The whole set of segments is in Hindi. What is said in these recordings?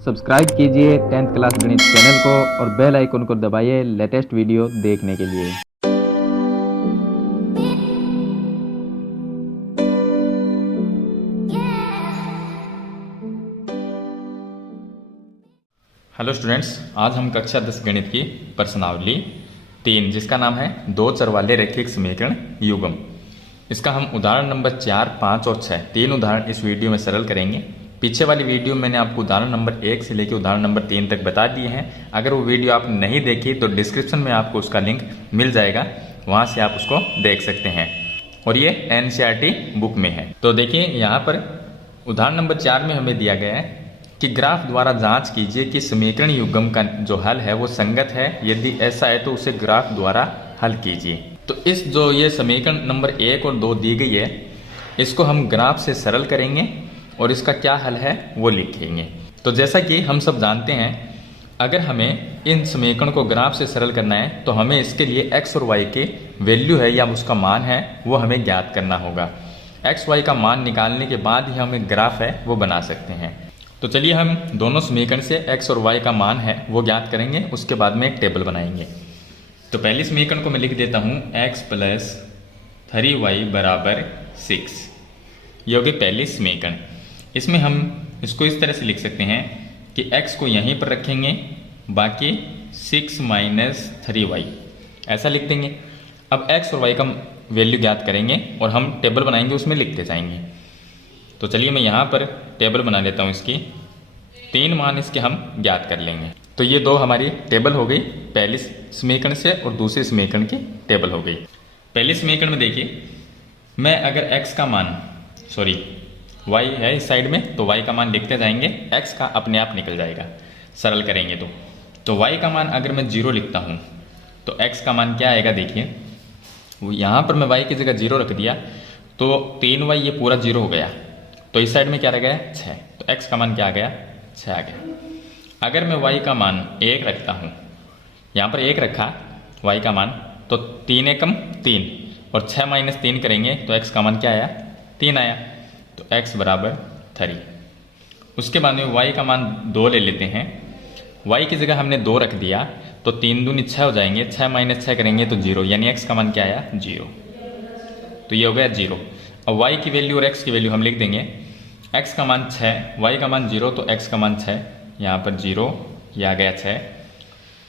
सब्सक्राइब कीजिए 10th क्लास गणित चैनल को और बेल आइकन को दबाइए लेटेस्ट वीडियो देखने के लिए। हेलो स्टूडेंट्स, आज हम कक्षा 10 गणित की प्रश्नावली 3 जिसका नाम है दो चर वाले रैखिक समीकरण युग्म। इसका हम उदाहरण नंबर 4, 5 और 6 तीन उदाहरण इस वीडियो में सरल करेंगे। पीछे वाली वीडियो में मैंने आपको उदाहरण नंबर 1 से लेकर उदाहरण नंबर 3 तक बता दिए हैं। अगर वो वीडियो आप नहीं देखी तो डिस्क्रिप्शन में आपको उसका लिंक मिल जाएगा, वहाँ से आप उसको देख सकते हैं और ये NCERT बुक में है। तो देखिए यहाँ पर उदाहरण नंबर 4 में हमें दिया गया है कि ग्राफ द्वारा जांच कीजिए कि समीकरण युग्म का जो हल है वो संगत है। यदि ऐसा है तो उसे ग्राफ द्वारा हल कीजिए। तो इस जो ये समीकरण नंबर 1 और 2 दी गई है, इसको हम ग्राफ से सरल करेंगे और इसका क्या हल है वो लिखेंगे। तो जैसा कि हम सब जानते हैं, अगर हमें इन समीकरण को ग्राफ से सरल करना है तो हमें इसके लिए x और y के वैल्यू है या उसका मान है वो हमें ज्ञात करना होगा। x y का मान निकालने के बाद ही हमें ग्राफ है वो बना सकते हैं। तो चलिए हम दोनों समीकरण से x और y का मान है वो ज्ञात करेंगे, उसके बाद में एक टेबल बनाएंगे। तो पहली समीकरण को मैं लिख देता हूँ x + 3y = 6। ये होगी पहली समीकरण। इसमें हम इसको इस तरह से लिख सकते हैं कि x को यहीं पर रखेंगे, बाकी 6 - 3y ऐसा लिख देंगे। अब x और y का वैल्यू ज्ञात करेंगे और हम टेबल बनाएंगे, उसमें लिखते जाएंगे। तो चलिए मैं यहाँ पर टेबल बना लेता हूँ। इसकी 3 मान इसके हम ज्ञात कर लेंगे। तो ये दो हमारी टेबल हो गई, पहली समीकरण से और दूसरी समीकरण की टेबल हो गई। पहली समीकरण में देखिए, मैं अगर x का मान y है इस साइड में तो y का मान लिखते जाएंगे, x का अपने आप निकल जाएगा सरल करेंगे तो y का मान अगर मैं 0 लिखता हूँ तो x का मान क्या आएगा। देखिए वो यहाँ पर मैं y की जगह 0 रख दिया तो 3y ये पूरा 0 हो गया। तो इस साइड में क्या रह गया 6, तो x का मान क्या आ गया 6 आ गया। अगर मैं y का मान 1 रखता हूँ, यहाँ पर 1 रखा y का मान, तो 3 एकम 3 और 6 - 3 करेंगे तो x का मान क्या आया 3 आया। तो x = 3। उसके बाद में y का मान 2 ले लेते हैं। y की जगह हमने 2 रख दिया तो 3 दूनी 6 हो जाएंगे, 6 - 6 करेंगे तो 0, यानी x का मान क्या आया 0। तो ये हो गया 0। अब y की वैल्यू और x की वैल्यू हम लिख देंगे। x का मान 6, y का मान 0, तो x का मान 6, यहाँ पर 0, ये आ गया 6।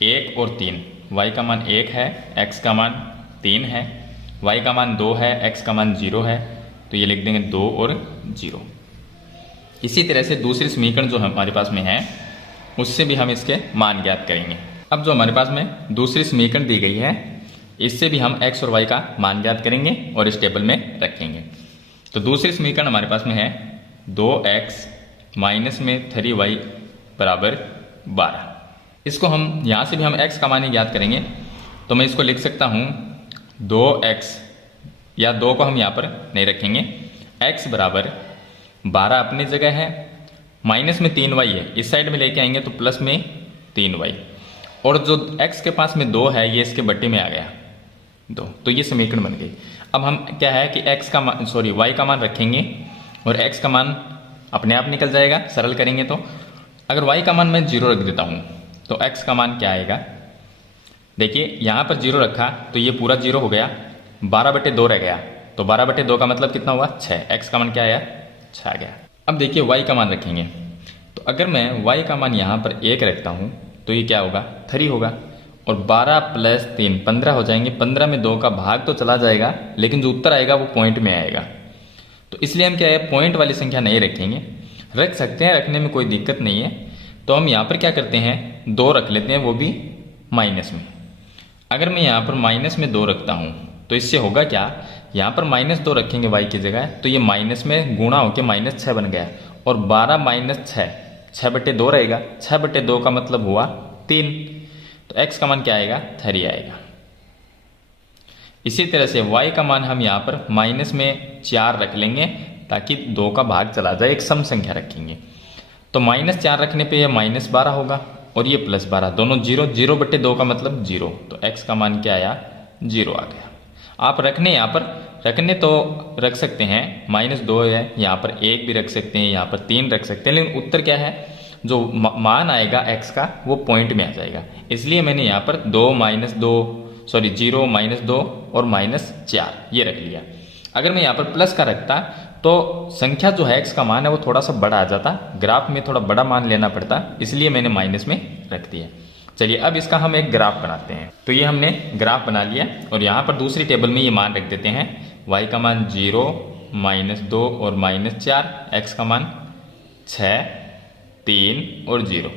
1 और 3, y का मान 1 है, x का मान 3 है, y का मान 2 है, x का मान 0 है, तो ये लिख देंगे 2 और 0। इसी तरह से दूसरी समीकरण जो हमारे पास में है उससे भी हम इसके मान ज्ञात करेंगे। अब जो हमारे पास में दूसरी समीकरण दी गई है, इससे भी हम x और y का मान ज्ञात करेंगे और इस टेबल में रखेंगे। तो दूसरी समीकरण हमारे पास में है 2x - 3y = 12। इसको हम यहाँ से भी हम x का मान ही ज्ञात करेंगे। तो मैं इसको लिख सकता हूँ 2x, या 2 को हम यहाँ पर नहीं रखेंगे, x = 12 अपनी जगह है, माइनस में 3y है, इस साइड में लेके आएंगे तो प्लस में 3y, और जो x के पास में 2 है ये इसके बट्टे में आ गया 2, तो ये समीकरण बन गई। अब हम क्या है कि y का मान रखेंगे और x का मान अपने आप निकल जाएगा सरल करेंगे। तो अगर y का मान मैं 0 रख देता हूँ तो x का मान क्या आएगा। देखिए यहाँ पर 0 रखा तो ये पूरा 0 हो गया, 12/2 रह गया, तो 12/2 का मतलब कितना हुआ 6, x का मान क्या आया 6 आ गया। अब देखिए y का मान रखेंगे, तो अगर मैं y का मान यहाँ पर 1 रखता हूँ तो ये क्या होगा 3 होगा, और 12 + 3 15 हो जाएंगे। 15 में 2 का भाग तो चला जाएगा, लेकिन जो उत्तर आएगा वो पॉइंट में आएगा। तो इसलिए हम क्या है पॉइंट वाली संख्या नहीं रखेंगे, रख सकते हैं, रखने में कोई दिक्कत नहीं है। तो हम यहाँ पर क्या करते हैं 2 रख लेते हैं, वो भी माइनस में। अगर मैं यहाँ पर माइनस में 2 रखता हूँ तो इससे होगा क्या, यहाँ पर -2 रखेंगे y की जगह, तो ये माइनस में गुणा होकर -6 बन गया, और 12 - 6 6/2 रहेगा, 6/2 का मतलब हुआ 3, तो x का मान क्या आएगा 3 आएगा। इसी तरह से y का मान हम यहाँ पर माइनस में 4 रख लेंगे ताकि 2 का भाग चला जाए, एक सम संख्या रखेंगे। तो -4 रखने पे ये -12 होगा और ये +12, दोनों 0, 0/2 का मतलब 0, तो x का मान क्या आया 0 आ गया। आप रखने यहाँ पर रखने तो रख सकते हैं, -2 है, यहाँ पर 1 भी रख सकते हैं, यहाँ पर 3 रख सकते हैं, लेकिन उत्तर क्या है जो मान आएगा x का वो पॉइंट में आ जाएगा। इसलिए मैंने यहाँ पर 2 -2 सॉरी 0 -2 और -4 ये रख लिया। अगर मैं यहाँ पर प्लस का रखता तो संख्या जो है x का मान है वो थोड़ा सा बड़ा आ जाता, ग्राफ में थोड़ा बड़ा मान लेना पड़ता, इसलिए मैंने माइनस में रख दिया। चलिए अब इसका हम एक ग्राफ बनाते हैं। तो ये हमने ग्राफ बना लिया और यहाँ पर दूसरी टेबल में ये मान रख देते हैं। y का मान 0 -2 और -4, x का मान 6 3 और 0।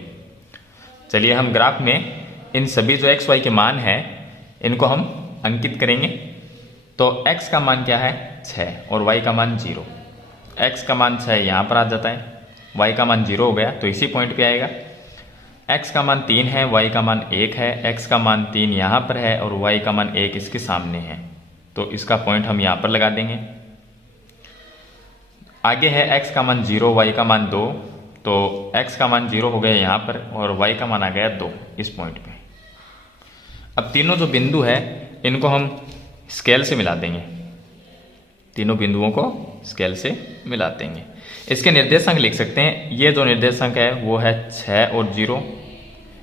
चलिए हम ग्राफ में इन सभी जो x y के मान हैं इनको हम अंकित करेंगे। तो x का मान क्या है 6 और y का मान 0। x का मान 6 यहाँ पर आ जाता है, y का मान 0 हो गया तो इसी पॉइंट पे आएगा। x का मान 3 है, y का मान 1 है, x का मान 3 यहाँ पर है और y का मान 1 इसके सामने है, तो इसका पॉइंट हम यहाँ पर लगा देंगे। आगे है x का मान 0, y का मान 2, तो x का मान 0 हो गया यहाँ पर और y का मान आ गया 2 इस पॉइंट पे। अब तीनों जो बिंदु है इनको हम स्केल से मिला देंगे, तीनों बिंदुओं को स्केल से मिला देंगे। इसके निर्देशांक लिख सकते हैं। ये जो निर्देशांक है वो है 6 और 0,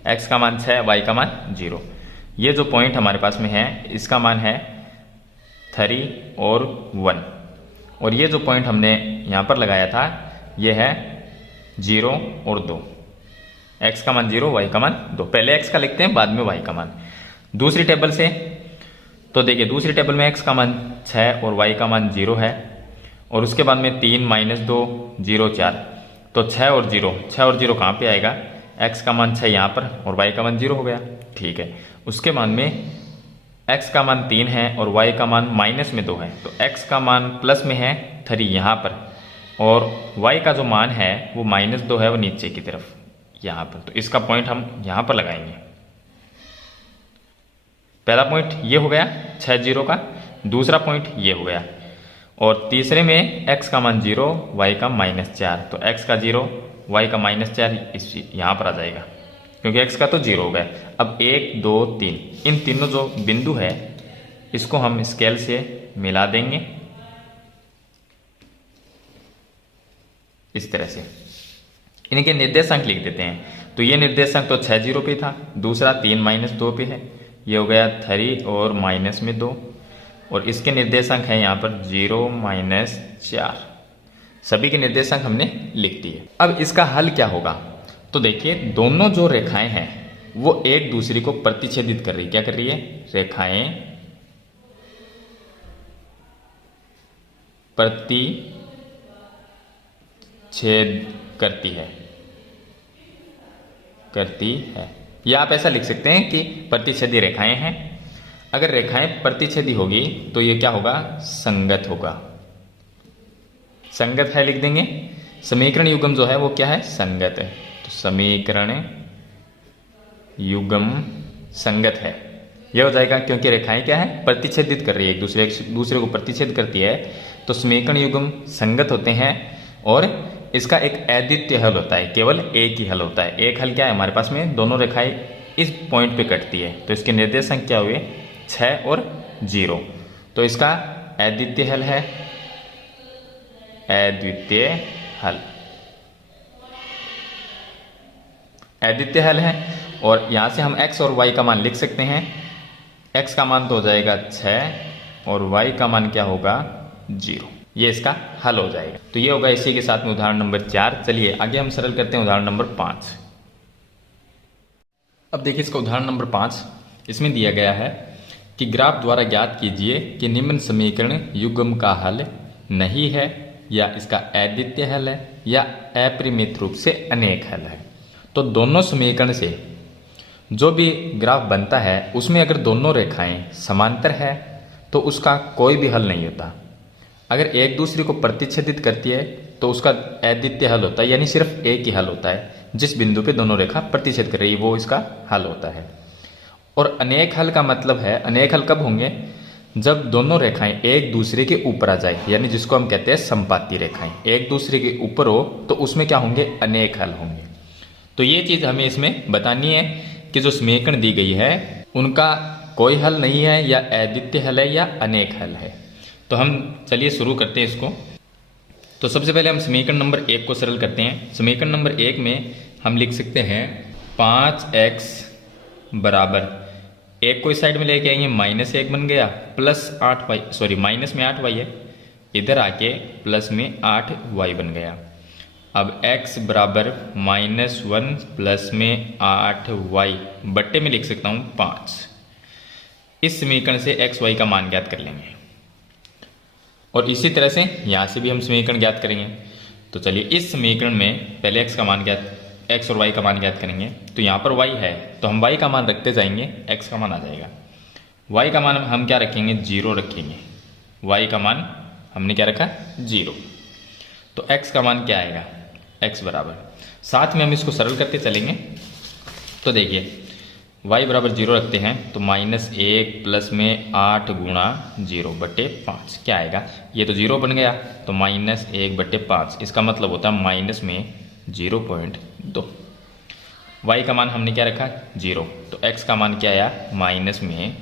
x का मान 6 y का मान 0। ये जो पॉइंट हमारे पास में है इसका मान है 3 और 1 और ये जो पॉइंट हमने यहाँ पर लगाया था ये है 0 और 2। x का मान 0 y का मान 2। पहले x का लिखते हैं बाद में y का मान। दूसरी टेबल से तो देखिए दूसरी टेबल में x का मान 6 और y का मान 0 है और उसके बाद में 3 -2 0 4, तो 6 और 0 कहाँ पे आएगा, x का मान 6 यहाँ पर और y का मान 0 हो गया। ठीक है, उसके मान में x का मान 3 है और y का मान -2 है, तो x का मान प्लस में है 3 यहाँ पर और y का जो मान है वो -2 है वो नीचे की तरफ यहाँ पर, तो इसका पॉइंट हम यहाँ पर लगाएंगे। पहला पॉइंट ये हो गया 6 0 का, दूसरा पॉइंट ये हो गया और तीसरे में x का मान 0 y का -4, तो x का 0 y का -4 इस यहाँ पर आ जाएगा क्योंकि x का तो 0 हो गया। अब 1 2 3 इन तीनों जो बिंदु है इसको हम स्केल से मिला देंगे इस तरह से। इनके निर्देशांक लिख देते हैं। तो ये निर्देशांक तो 6 0 पे था, दूसरा 3 -2 पे है, ये हो गया 3 और -2 और इसके निर्देशांक हैं यहाँ पर 0 -4। सभी के निर्देशांक हमने लिख दिए। अब इसका हल क्या होगा, तो देखिए दोनों जो रेखाएं हैं वो एक दूसरे को प्रतिच्छेदित कर रही, क्या कर रही है, रेखाएं प्रतिच्छेद करती है या आप ऐसा लिख सकते हैं कि प्रतिच्छेदी रेखाएं हैं। अगर रेखाएं प्रतिच्छेदी होगी तो ये क्या होगा, संगत होगा। संगत है लिख देंगे। समीकरण युग्म जो है वो क्या है, संगत है, तो समीकरण युग्म संगत है यह हो जाएगा क्योंकि रेखाएं क्या है, प्रतिच्छेदित कर रही है, एक दूसरे को प्रतिच्छेद करती है, तो समीकरण युग्म संगत होते हैं और इसका एक अद्वितीय हल होता है, केवल एक ही हल होता है। एक हल क्या है हमारे पास में, दोनों रेखाएं इस पॉइंट पे कटती है, तो इसके निर्देशांक क्या हुए 6 और 0, तो इसका अद्वितीय हल है, अद्वितीय हल है। और यहां से हम x और y का मान लिख सकते हैं। x का मान तो हो जाएगा 6 और y का मान क्या होगा 0, ये इसका हल हो जाएगा। तो ये होगा इसी के साथ में उदाहरण नंबर 4। चलिए आगे हम सरल करते हैं उदाहरण नंबर 5। अब देखिए इसका उदाहरण नंबर 5, इसमें दिया गया है कि ग्राफ द्वारा ज्ञात कीजिए कि निम्न समीकरण युग्म का हल नहीं है या इसका अद्वितीय हल है या अपरिमित रूप से अनेक हल है। तो दोनों समीकरण से जो भी ग्राफ बनता है उसमें अगर दोनों रेखाएं समांतर है तो उसका कोई भी हल नहीं होता। अगर एक दूसरे को प्रतिच्छेदित करती है तो उसका अद्वितीय हल होता है, यानी सिर्फ एक ही हल होता है, जिस बिंदु पे दोनों रेखा प्रतिच्छेद कर रही है वो इसका हल होता है। और अनेक हल का मतलब है, अनेक हल कब होंगे, जब दोनों रेखाएं एक दूसरे के ऊपर आ जाए, यानी जिसको हम कहते हैं संपाती रेखाएं एक दूसरे के ऊपर हो तो उसमें क्या होंगे, अनेक हल होंगे। तो ये चीज हमें इसमें बतानी है कि जो समीकरण दी गई है उनका कोई हल नहीं है या अद्वितीय हल है या अनेक हल है। तो हम चलिए शुरू करते हैं इसको। तो सबसे पहले हम समीकरण नंबर 1 को सरल करते हैं। समीकरण नंबर 1 में हम लिख सकते हैं 5x बराबर, एक को इस साइड में लेके आएंगे -1 बन गया, प्लस 8y, सॉरी माइनस में 8y है, इधर आके प्लस में 8y बन गया। अब x बराबर -1 प्लस में 8y बट्टे में लिख सकता हूँ 5। इस समीकरण से x y का मान ज्ञात कर लेंगे और इसी तरह से यहाँ से भी हम समीकरण ज्ञात करेंगे। तो चलिए इस समीकरण में पहले x का मान ज्ञात, x और y का मान ज्ञात करेंगे। तो यहाँ पर y है तो हम y का मान रखते जाएंगे, x का मान आ जाएगा। y का मान हम क्या रखेंगे, 0 रखेंगे। y का मान हमने क्या रखा, 0। तो x का मान क्या आएगा, x बराबर, साथ में हम इसको सरल करते चलेंगे। तो देखिए y बराबर 0 रखते हैं तो -1 प्लस में 8 गुणा 0 बटे 5 क्या आएगा, ये तो 0 बन गया तो -1 बटे 5, इसका मतलब होता है माइनस में 0.2। y का मान हमने क्या रखा, 0, तो x का मान क्या आया, माइनस में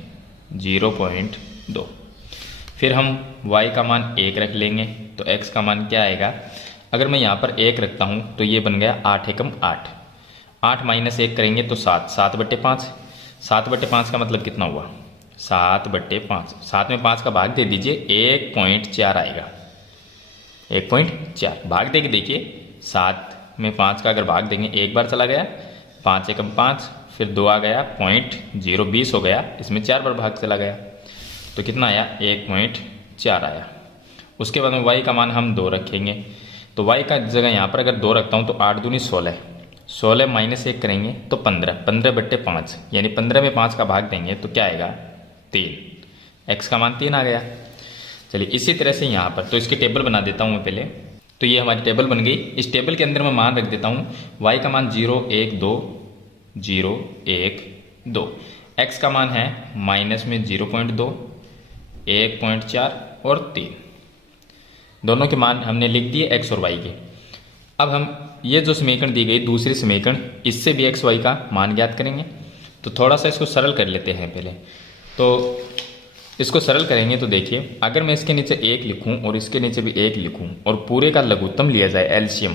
0.2। फिर हम y का मान 1 रख लेंगे तो x का मान क्या आएगा, अगर मैं यहाँ पर 1 रखता हूँ तो ये बन गया 8 एकम 8, 8 माइनस 1 करेंगे तो 7, 7 बटे 5, 7 बटे 5 का मतलब कितना हुआ, 7 बटे 5, 7 में 5 का भाग दे दीजिए, 1.4 आएगा, 1.4 भाग देके देखिए, 7 में 5 का अगर भाग देंगे, एक बार चला गया, 5 एकम 5, फिर 2 आ गया, 0.020 हो गया, इसमें 4 बार भाग चला गया तो कितना आया, 1.4 आया। उसके बाद में y का मान हम 2 रखेंगे तो y का जगह यहाँ पर अगर 2 रखता हूँ तो 8 दूनी 16, 16 माइनस 1 करेंगे तो 15, 15 बट्टे 5, यानी 15 में 5 का भाग देंगे तो क्या आएगा, 3, x का मान 3 आ गया। चलिए इसी तरह से यहाँ पर तो इसकी टेबल बना देता हूँ मैं पहले। तो ये हमारी टेबल बन गई। इस टेबल के अंदर मैं मान रख देता हूँ, y का मान 0 1 2 0 1 2, x का मान है माइनस में 0.2 1.4 और 3, दोनों के मान हमने लिख दिए x और y के। अब हम ये जो समीकरण दी गई दूसरी समीकरण, इससे भी x y का मान ज्ञात करेंगे। तो थोड़ा सा इसको सरल कर लेते हैं पहले। तो इसको सरल करेंगे तो देखिए, अगर मैं इसके नीचे 1 लिखूं और इसके नीचे भी 1 लिखूं और पूरे का लघुत्तम लिया जाए एलसीएम,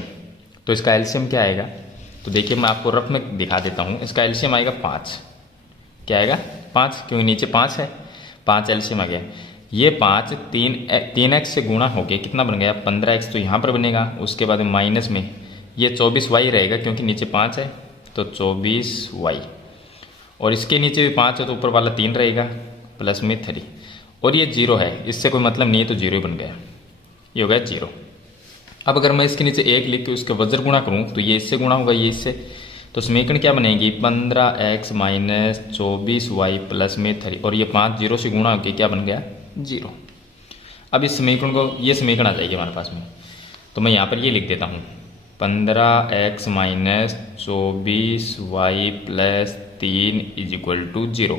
तो इसका एलसीएम क्या आएगा, तो देखिए मैं आपको रफ में दिखा देता हूँ। इसका एलसीएम आएगा 5, क्या आएगा 5, क्योंकि नीचे 5 है, 5 एलसीएम आ गया। ये 5 3x से गुणा हो गया, कितना बन गया 15x, तो यहाँ पर बनेगा। उसके बाद माइनस में ये 24y रहेगा क्योंकि नीचे 5 है तो 24y, और इसके नीचे भी 5 है तो ऊपर वाला 3 रहेगा, प्लस में 3, और ये 0 है, इससे कोई मतलब नहीं है तो 0 ही बन गया, ये हो गया 0। अब अगर मैं इसके नीचे 1 लिख के उसके वज्र गुणा करूँ तो ये इससे गुणा होगा, ये इससे, तो समीकरण क्या बनेगी 15x माइनस 24y प्लस में 3, और ये 5 0 से गुणा होकर क्या बन गया 0। अब इस समीकरण को, ये समीकरण आ जाएगी हमारे पास में, तो मैं यहाँ पर ये लिख देता हूँ 15x minus 24y plus 3 is equal to 0।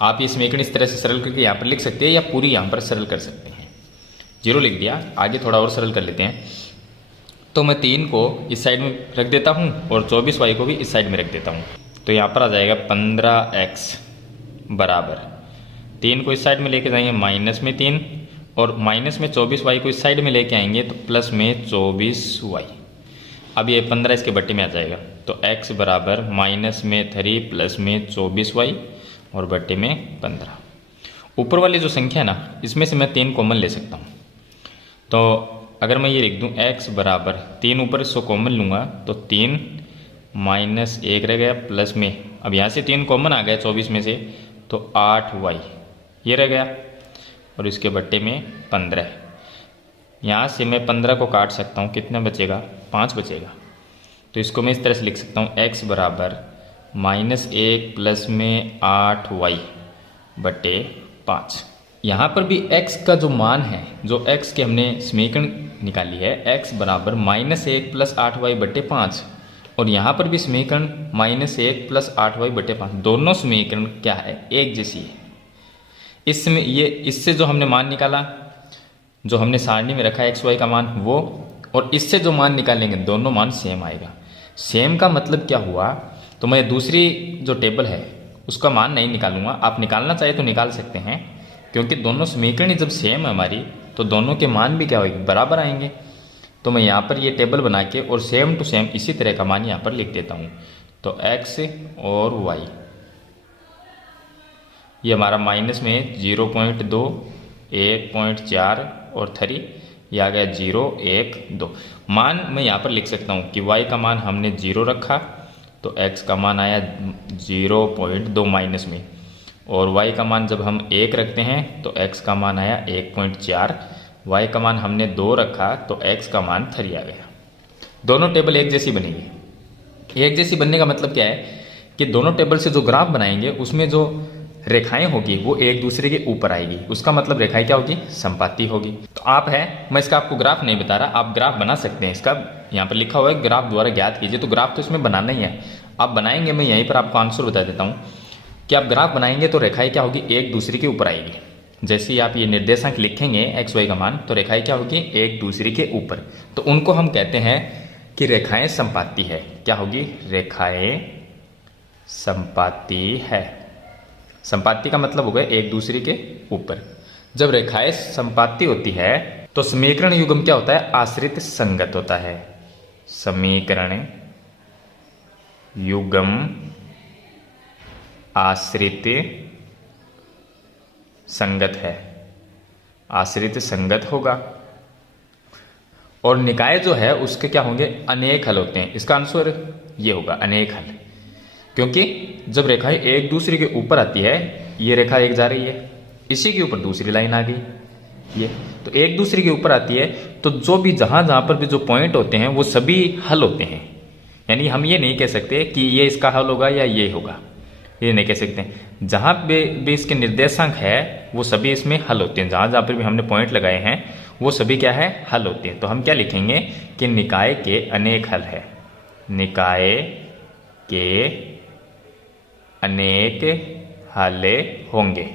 आप ये समीकरण इस तरह से सरल करके यहाँ पर लिख सकते हैं या पूरी यहाँ पर सरल कर सकते हैं। 0 लिख दिया, आगे थोड़ा और सरल कर लेते हैं। तो मैं 3 को इस साइड में रख देता हूँ और 24y को भी इस साइड में रख देता हूँ, तो यहाँ पर आ जाएगा 15x बराबर, 3 को इस साइड में लेके जाएंगे माइनस में 3, और माइनस में 24y को इस साइड में लेके आएंगे तो प्लस में 24y। अब ये 15 इसके बट्टे में आ जाएगा, तो x बराबर माइनस में 3 प्लस में 24y और बट्टे में 15। ऊपर वाली जो संख्या है ना, इसमें से मैं 3 कॉमन ले सकता हूँ। तो अगर मैं ये लिख दूँ x बराबर 3, ऊपर इसको कॉमन लूँगा तो 3 माइनस 1 रह गया, प्लस में, अब यहाँ से 3 कॉमन आ गया 24 में से, तो 8y ये रह गया, और इसके बट्टे में 15। यहाँ से मैं 15 को काट सकता हूँ, कितना बचेगा 5 बचेगा। तो इसको मैं इस तरह से लिख सकता हूँ, x बराबर -1 प्लस में 8y बटे 5। यहाँ पर भी x का जो मान है, जो x के हमने समीकरण निकाली है, x बराबर -1 प्लस 8y बटे 5, और यहाँ पर भी समीकरण -1 प्लस 8y बटे 5, दोनों समीकरण क्या है, एक जैसी है। इसमें ये इससे जो हमने मान निकाला, जो हमने सारणी में रखा है x y का मान वो, और इससे जो मान निकालेंगे दोनों मान सेम आएगा। सेम का मतलब क्या हुआ, तो मैं दूसरी जो टेबल है उसका मान नहीं निकालूंगा, आप निकालना चाहे तो निकाल सकते हैं, क्योंकि दोनों समीकरण जब सेम है हमारी तो दोनों के मान भी क्या होंगे, बराबर आएंगे। तो मैं यहाँ पर ये टेबल बना के और सेम टू सेम इसी तरह का मान यहाँ पर लिख देता हूँ। तो x और y, ये हमारा माइनस में 0.2, 1.4 और 3, ये आ गया 0, 1, 2। मान मैं यहाँ पर लिख सकता हूँ कि y का मान हमने 0 रखा तो x का मान आया 0.2 माइनस में, और y का मान जब हम 1 रखते हैं तो x का मान आया 1.4, y का मान हमने 2 रखा तो x का मान 3 आ गया। दोनों टेबल एक जैसी बनेगी। एक जैसी बनने का मतलब क्या है कि दोनों टेबल से जो ग्राफ बनाएंगे उसमें जो रेखाएं होगी वो एक दूसरे के ऊपर आएगी। उसका मतलब रेखाएं क्या होगी, समपाती होगी। तो आप है, मैं इसका आपको ग्राफ नहीं बता रहा, आप ग्राफ बना सकते हैं। इसका यहाँ पर लिखा हुआ है ग्राफ द्वारा ज्ञात कीजिए, तो ग्राफ तो इसमें बनाना ही है। आप बनाएंगे, मैं यहीं पर आपको आंसर बता देता हूँ कि आप ग्राफ बनाएंगे तो रेखाएं क्या होगी, एक दूसरे के ऊपर आएगी। जैसे ही आप ये निर्देशांक लिखेंगे एक्स वाई का मान, तो रेखाएं क्या होगी, एक दूसरे के ऊपर। तो उनको हम कहते हैं कि रेखाएं समपाती है। क्या होगी, रेखाएं समपाती है। समपाती का मतलब होगा एक दूसरे के ऊपर। जब रेखाएं समपाती होती है तो समीकरण युग्म क्या होता है, आश्रित संगत होता है। समीकरण युग्म आश्रित संगत है, आश्रित संगत होगा। और निकाय जो है उसके क्या होंगे, अनेक हल होते हैं। इसका आंसर ये होगा, अनेक हल। क्योंकि जब रेखाएं एक दूसरे के ऊपर आती है, ये रेखा एक जा रही है, इसी के ऊपर दूसरी लाइन आ गई, ये तो एक दूसरे के ऊपर आती है, तो जो भी जहां जहां पर भी जो पॉइंट होते हैं वो सभी हल होते हैं। यानी हम ये नहीं कह सकते कि ये इसका हल होगा या ये होगा, ये नहीं कह सकते। जहां भी इसके निर्देशांक है वो सभी इसमें हल होते हैं। जहां जहां पर भी हमने पॉइंट लगाए हैं वो सभी क्या है, हल होते हैं। तो हम क्या लिखेंगे कि निकाय के अनेक हल है, निकाय के अनेक हल होंगे,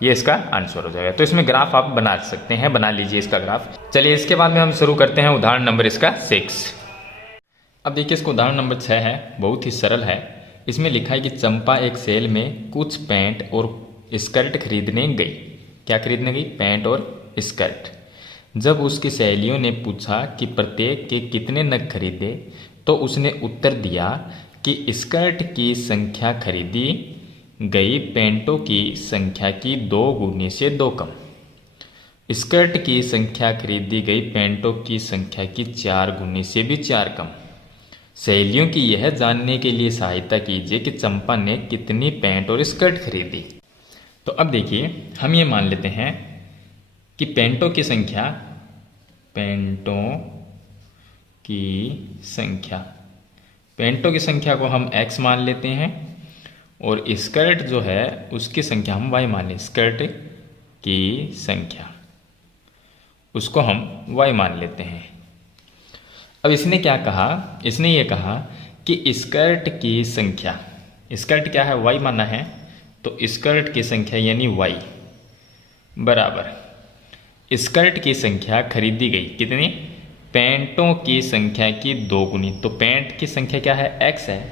ये इसका आंसर हो जाएगा। तो इसमें ग्राफ आप बना सकते हैं, बना लीजिए इसका ग्राफ। चलिए इसके बाद में हम शुरू करते हैं उदाहरण नंबर इसका 6। अब देखिए इसको उदाहरण नंबर 6 है, बहुत ही सरल है। इसमें लिखा है कि चंपा एक सेल में कुछ पैंट और स्कर्ट खरीदने गई। क्या खरीदने गई, पैंट और स्कर्ट। जब उसकी सहेलियों ने पूछा कि प्रत्येक के कितने नग खरीदे, तो उसने उत्तर दिया कि स्कर्ट की संख्या खरीदी गई पैंटों की संख्या की 2 गुने से 2 कम। स्कर्ट की संख्या खरीदी गई पैंटों की संख्या की 4 गुने से भी 4 कम। सहेलियों की यह जानने के लिए सहायता कीजिए कि चंपा ने कितनी पैंट और स्कर्ट खरीदी। तो अब देखिए हम ये मान लेते हैं कि पैंटों की संख्या, पैंटों की संख्या, पैंटों की संख्या को हम x मान लेते हैं, और स्कर्ट जो है उसकी संख्या हम y मान लें। स्कर्ट की संख्या उसको हम y मान लेते हैं। अब इसने क्या कहा, इसने ये कहा कि स्कर्ट की संख्या, स्कर्ट क्या है, y माना है, तो स्कर्ट की संख्या यानी y बराबर स्कर्ट की संख्या खरीदी गई कितनी, पैंटों की संख्या की 2 गुनी। तो पैंट की संख्या क्या है, x है,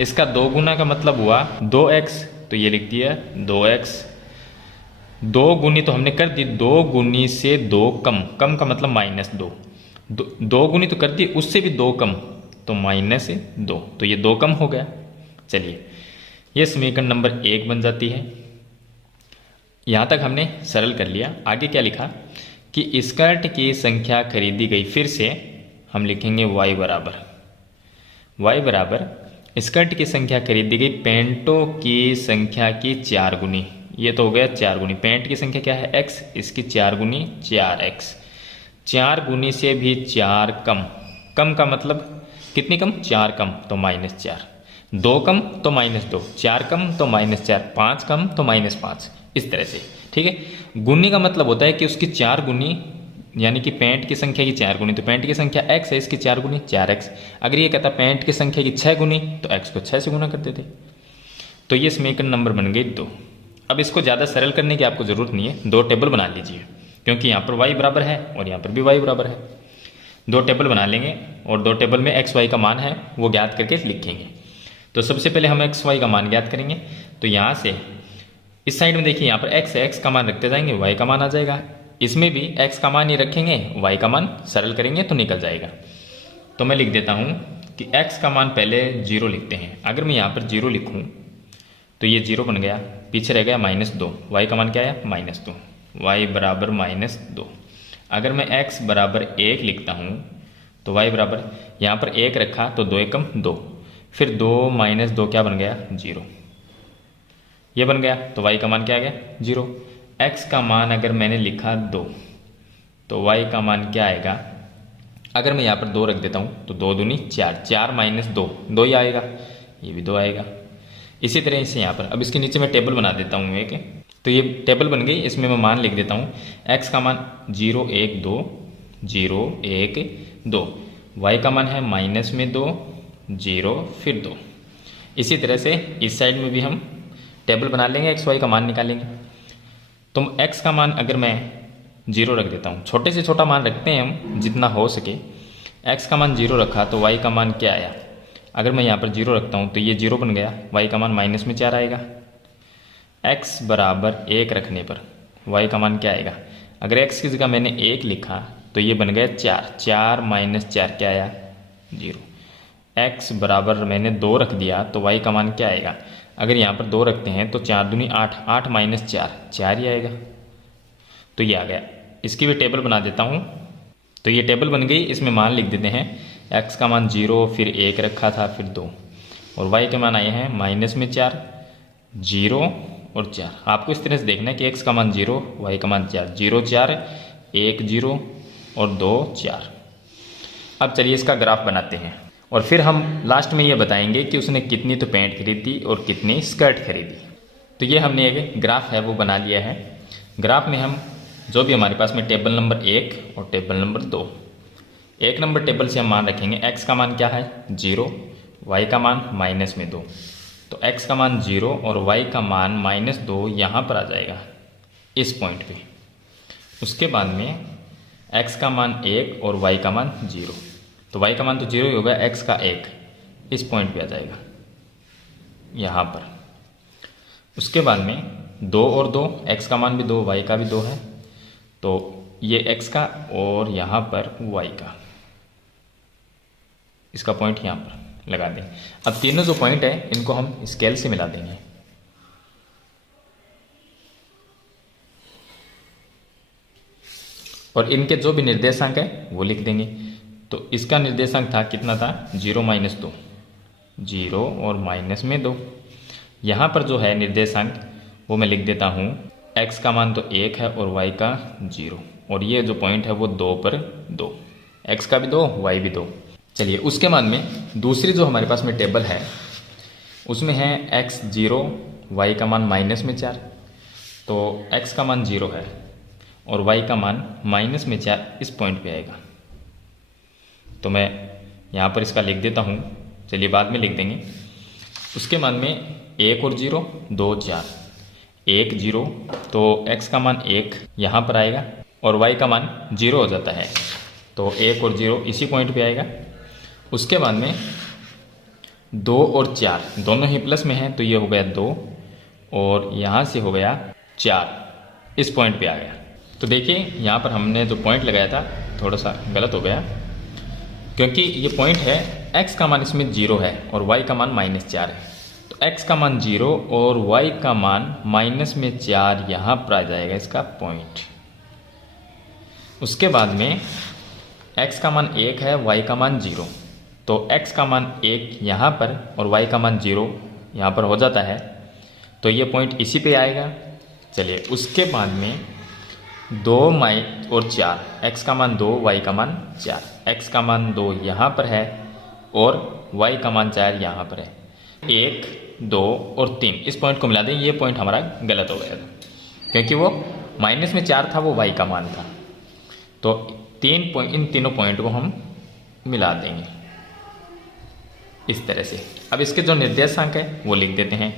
इसका 2 गुना का मतलब हुआ 2x, तो ये लिख दिया 2x। 2 गुनी तो हमने कर दी, 2 गुनी से 2 कम, कम का मतलब -2, 2 गुनी तो कर दी, उससे भी 2 कम तो -2, तो ये 2 कम हो गया। चलिए ये समीकरण नंबर 1 बन जाती है। यहाँ तक हमने सरल कर लिया। आगे क्या लिखा कि स्कर्ट की संख्या खरीदी गई, फिर से हम लिखेंगे y बराबर स्कर्ट की संख्या खरीदी गई पैंटों की संख्या की 4 गुनी। ये तो हो गया 4 गुनी, पैंट की संख्या क्या है x, इसकी 4 गुनी 4x। 4 गुनी से भी 4 कम, कम का मतलब कितनी कम, 4 कम तो -4, 2 कम तो -2, 4 कम तो -4, 5 कम तो -5, इस तरह से। ठीक है, गुनी का मतलब होता है कि उसकी 4 गुनी, यानी कि पैंट की संख्या की 4 गुनी, तो पैंट की संख्या x है, इसकी 4 गुनी 4x। अगर ये कहता पैंट की संख्या की 6 गुनी तो x को 6 से गुना कर देते। तो ये समीकरण नंबर बन गई 2। अब इसको ज़्यादा सरल करने की आपको ज़रूरत नहीं है, 2 टेबल बना लीजिए, क्योंकि यहाँ पर y बराबर है और यहाँ पर भी y बराबर है। 2 टेबल बना लेंगे और 2 टेबल में x y का मान है वो ज्ञात करके लिखेंगे। तो सबसे पहले हम x y का मान ज्ञात करेंगे। तो यहाँ से इस साइड में देखिए, यहाँ पर x है, x का मान रखते जाएंगे, y का मान आ जाएगा इसमें भी x का मान ही रखेंगे, y का मान सरल करेंगे तो निकल जाएगा। तो मैं लिख देता हूँ कि x का मान पहले 0 लिखते हैं। अगर मैं यहाँ पर 0 लिखूँ तो ये 0 बन गया, पीछे रह गया -2, y का मान क्या आया -2, y बराबर -2। अगर मैं x बराबर 1 लिखता हूँ तो y बराबर, यहाँ पर 1 रखा तो 2 एकम 2, फिर 2 - 2 क्या बन गया 0, ये बन गया। तो y का मान क्या आ गया 0। x का मान अगर मैंने लिखा 2 तो y का मान क्या आएगा, अगर मैं यहाँ पर 2 रख देता हूँ तो 2 दूनी 4, 4 - 2, 2 ही आएगा, ये भी 2 आएगा। इसी तरह से यहाँ पर, अब इसके नीचे मैं टेबल बना देता हूँ एक, तो ये टेबल बन गई, इसमें मैं मान लिख देता हूँ। x का मान 0 1 2, 0 1 2, y का मान है -2 0 फिर 2। इसी तरह से इस साइड में भी हम टेबल बना लेंगे, x y का मान निकालेंगे। तो x का मान अगर मैं 0 रख देता हूँ, छोटे से छोटा मान रखते हैं हम जितना हो सके। x का मान 0 रखा तो y का मान क्या आया, अगर मैं यहाँ पर 0 रखता हूँ तो ये 0 बन गया, y का मान -4 आएगा। x बराबर 1 रखने पर y का मान क्या आएगा, अगर x की जगह मैंने 1 लिखा तो ये बन गया 4, 4 - 4 क्या आया 0। x बराबर मैंने 2 रख दिया तो y का मान क्या आएगा, अगर यहाँ पर 2 रखते हैं तो 4 दूनी 8, 8 - 4 4 ही आएगा। तो ये आ गया। इसकी भी टेबल बना देता हूँ। तो ये टेबल बन गई, इसमें मान लिख देते हैं। x का मान 0, फिर 1 रखा था, फिर 2, और y के मान आए हैं -4 0 और 4। आपको इस तरह से देखना है कि x का मान 0, y का मान 4, 0 4 1 0 और 2 4। अब चलिए इसका ग्राफ बनाते हैं और फिर हम लास्ट में ये बताएंगे कि उसने कितनी तो पैंट खरीदी और कितनी स्कर्ट खरीदी। तो ये हमने एक ग्राफ है वो बना लिया है। ग्राफ में हम जो भी हमारे पास में टेबल नंबर 1 और टेबल नंबर 2, 1 नंबर टेबल से हम मान रखेंगे x का मान क्या है 0, y का मान -2। तो x का मान 0 और y का मान -2 यहाँ पर आ जाएगा इस पॉइंट पे। उसके बाद में x का मान 1 और y का मान 0, तो y का मान तो 0 ही होगा, x का 1 इस पॉइंट पे आ जाएगा यहाँ पर। उसके बाद में 2 और 2, x का मान भी 2, y का भी 2 है, तो ये x का और यहाँ पर y का, इसका पॉइंट यहाँ पर लगा दें। अब तीनों जो पॉइंट है इनको हम स्केल से मिला देंगे। और इनके जो भी निर्देशांक है वो लिख देंगे। तो इसका निर्देशांक था कितना था 0 - 2, 0 और -2। यहाँ पर जो है निर्देशांक वो मैं लिख देता हूँ, x का मान तो 1 है और y का 0, और ये जो पॉइंट है वो 2 पर 2, x का भी 2 y भी 2। चलिए उसके बाद में दूसरी जो हमारे पास में टेबल है उसमें है x 0, y का मान -4। तो x का मान 0 है और y का मान -4 इस पॉइंट पे आएगा। तो मैं यहाँ पर इसका लिख देता हूँ, चलिए बाद में लिख देंगे। उसके बाद में 1 और 0 2 4, 1 0, तो x का मान 1 यहाँ पर आएगा और y का मान 0 हो जाता है, तो 1 और 0 इसी पॉइंट पे आएगा। उसके बाद में 2 और 4 दोनों ही प्लस में हैं, तो ये हो गया 2 और यहाँ से हो गया 4 इस पॉइंट पे आ गया। तो देखिए यहाँ पर हमने जो पॉइंट लगाया था थोड़ा सा गलत हो गया, क्योंकि ये पॉइंट है x का मान इसमें 0 है और y का मान -4 है। तो x का मान 0 और y का मान -4 यहाँ पर आ जाएगा इसका पॉइंट। उसके बाद में x का मान 1 है, y का मान 0, तो x का मान 1 यहाँ पर और y का मान 0 यहाँ पर हो जाता है, तो ये पॉइंट इसी पे आएगा। चलिए उसके बाद में 2 और 4, x का मान 2 y का मान 4, x का मान 2 यहाँ पर है और y का मान 4 यहाँ पर है। 1 2 और 3 इस पॉइंट को मिला दें, ये पॉइंट हमारा गलत हो गया था क्योंकि वो -4 था, वो y का मान था। तो इन तीनों पॉइंट को हम मिला देंगे इस तरह से। अब इसके जो निर्देशांक है वो लिख देते हैं।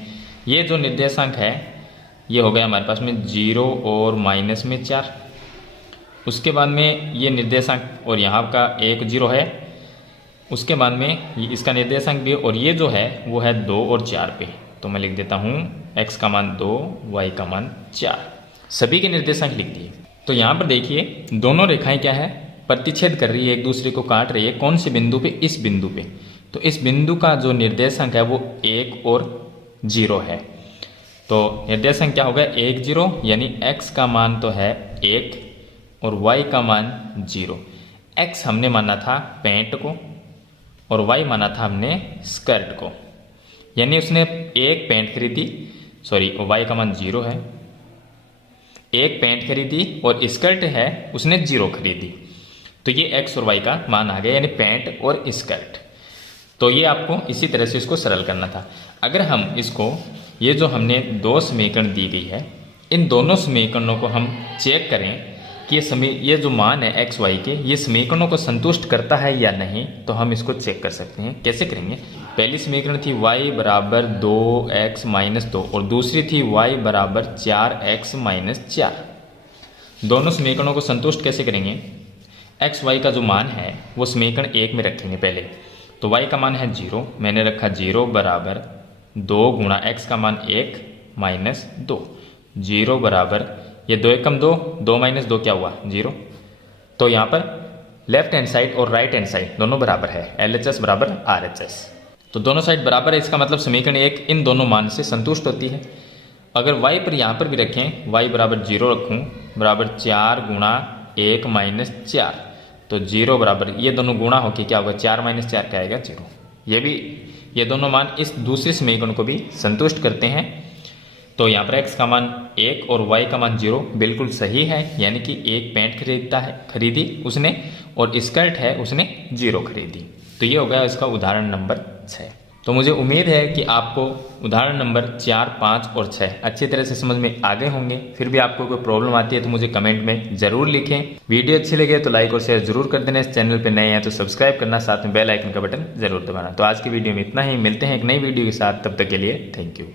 ये जो निर्देशांक है ये हो गया हमारे पास में 0 और -4। उसके बाद में ये निर्देशांक और यहाँ का 1 0 है। उसके बाद में इसका निर्देशांक भी, और ये जो है वो है 2 और 4 पे, तो मैं लिख देता हूँ x का मान 2 y का मान 4। सभी के निर्देशांक लिख दिए। तो यहाँ पर देखिए दोनों रेखाएं क्या है, प्रतिच्छेद कर रही है, एक दूसरे को काट रही है। कौन से बिंदु पे? इस बिंदु पे। तो इस बिंदु का जो निर्देशांक है वो 1 और 0 है। तो निर्देशांक क्या होगा? 1 0, यानी x का मान तो है 1 और y का मान 0। x हमने माना था पैंट को और y माना था हमने स्कर्ट को, यानी उसने एक पैंट खरीदी, सॉरी y का मान 0 है, एक पैंट खरीदी और स्कर्ट है उसने 0 खरीदी। तो ये x और y का मान आ गया, यानी पैंट और स्कर्ट। तो ये आपको इसी तरह से इसको सरल करना था। अगर हम इसको, ये जो हमने दो समीकरण दी गई है, इन दोनों समीकरणों को हम चेक करें कि ये जो मान है x y के, ये समीकरणों को संतुष्ट करता है या नहीं, तो हम इसको चेक कर सकते हैं। कैसे करेंगे? पहली समीकरण थी y बराबर 2x माइनस 2 और दूसरी थी y बराबर 4x माइनस 4। दोनों समीकरणों को संतुष्ट कैसे करेंगे? x y का जो मान है वो समीकरण 1 में रखेंगे पहले। तो y का मान है 0, मैंने रखा 0 बराबर 2 गुणा x का मान 1 माइनस 2। 0 बराबर, ये 2 एकम 2, 2 माइनस 2 क्या हुआ? 0। तो यहाँ पर लेफ्ट हैंड साइड और राइट हैंड साइड दोनों बराबर है, LHS बराबर RHS। तो दोनों साइड बराबर है, इसका मतलब समीकरण 1 इन दोनों मान से संतुष्ट होती है। अगर y पर यहाँ पर भी रखें, y बराबर 0 रखूँ, बराबर 4 गुणा 1 माइनस 4, तो 0 बराबर, ये दोनों गुणा होके क्या होगा? 4 माइनस 4 क्या आएगा? 0। ये भी, ये दोनों मान इस दूसरे समीकरण को भी संतुष्ट करते हैं। तो यहाँ पर x का मान 1 और y का मान 0 बिल्कुल सही है, यानी कि एक पैंट खरीदी उसने और स्कर्ट है उसने 0 खरीदी। तो ये हो गया इसका उदाहरण नंबर 6। तो मुझे उम्मीद है कि आपको उदाहरण नंबर 4, 5 और 6 अच्छी तरह से समझ में आ गए होंगे। फिर भी आपको कोई प्रॉब्लम आती है तो मुझे कमेंट में ज़रूर लिखें। वीडियो अच्छी लगे तो लाइक और शेयर जरूर कर देना। इस चैनल पे नए हैं तो सब्सक्राइब करना, साथ में बेल आइकन का बटन जरूर दबाना। तो आज की वीडियो में इतना ही, मिलते हैं एक नई वीडियो के साथ, तब तक के लिए थैंक यू।